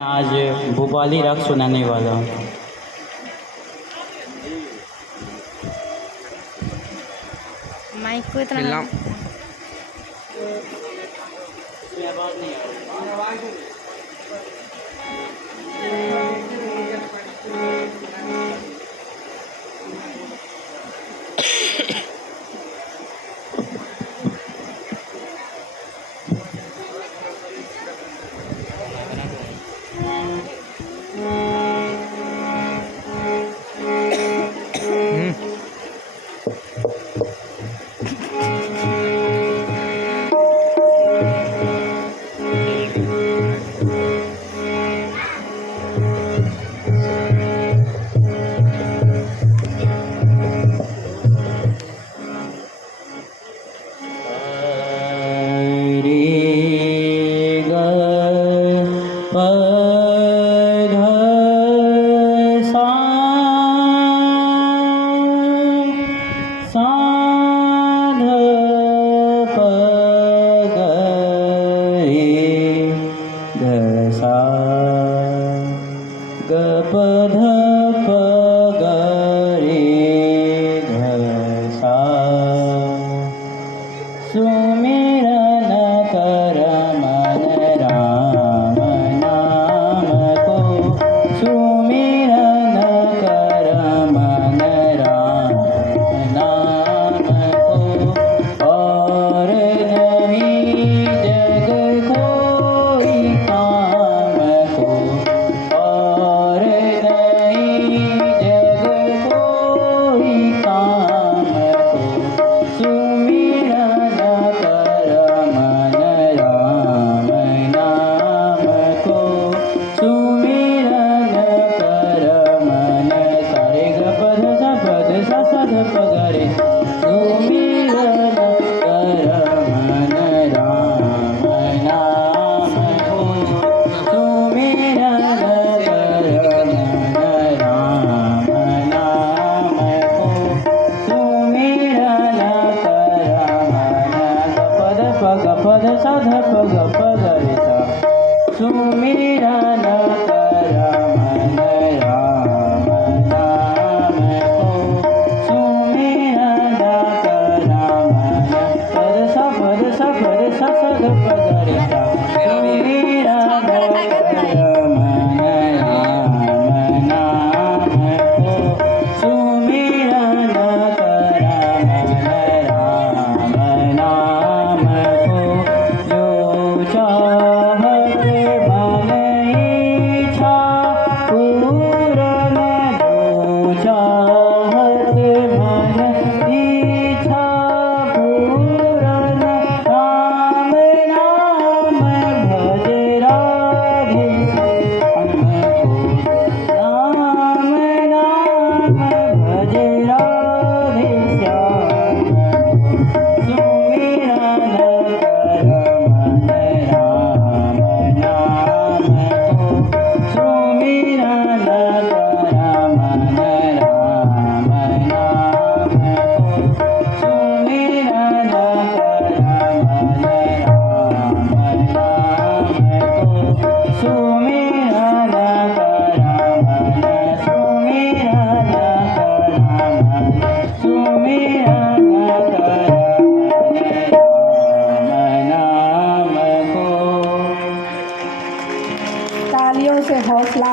आज भोपाली राग सुनाने वाला हूँ। माइक को इतना सुमिरन कर मन राम नाम को, सुमिरन कर मन राम नाम को, और नहीं जग कोई काम को, और नहीं जग कोई काम को, सुमिरन कर मन राम नाम को, सुमिरन कर मन सारे ग पद सा ध प ग रे, सुमिरन कर मन राम नाम को, सुमिरन कर मन राम नाम को, सुमिरन कर मन पद पद सा ध प ग रे सा, सुमिरन कर मन राम नाम को, सुमिरन कर मन पद सा ध प ग रे सा, सुमिरन कर मन राम नाम को, सुमिरन कर मन राम नाम को, जो चाहत मन इच्छा पूरन, जो चाहत मन इच्छा पूरन, राम नाम भज राधे हमको, राम नाम भज राधे श्याम को, सुमिरन कर मन राम नाम को, सुमिरन कर मन राम नाम को, सुमिरन कर मन राम नाम को, सुमिरन कर मन, सुमिरन कर मन, सुमिरन कर मन नाम को। तालियों से हौसला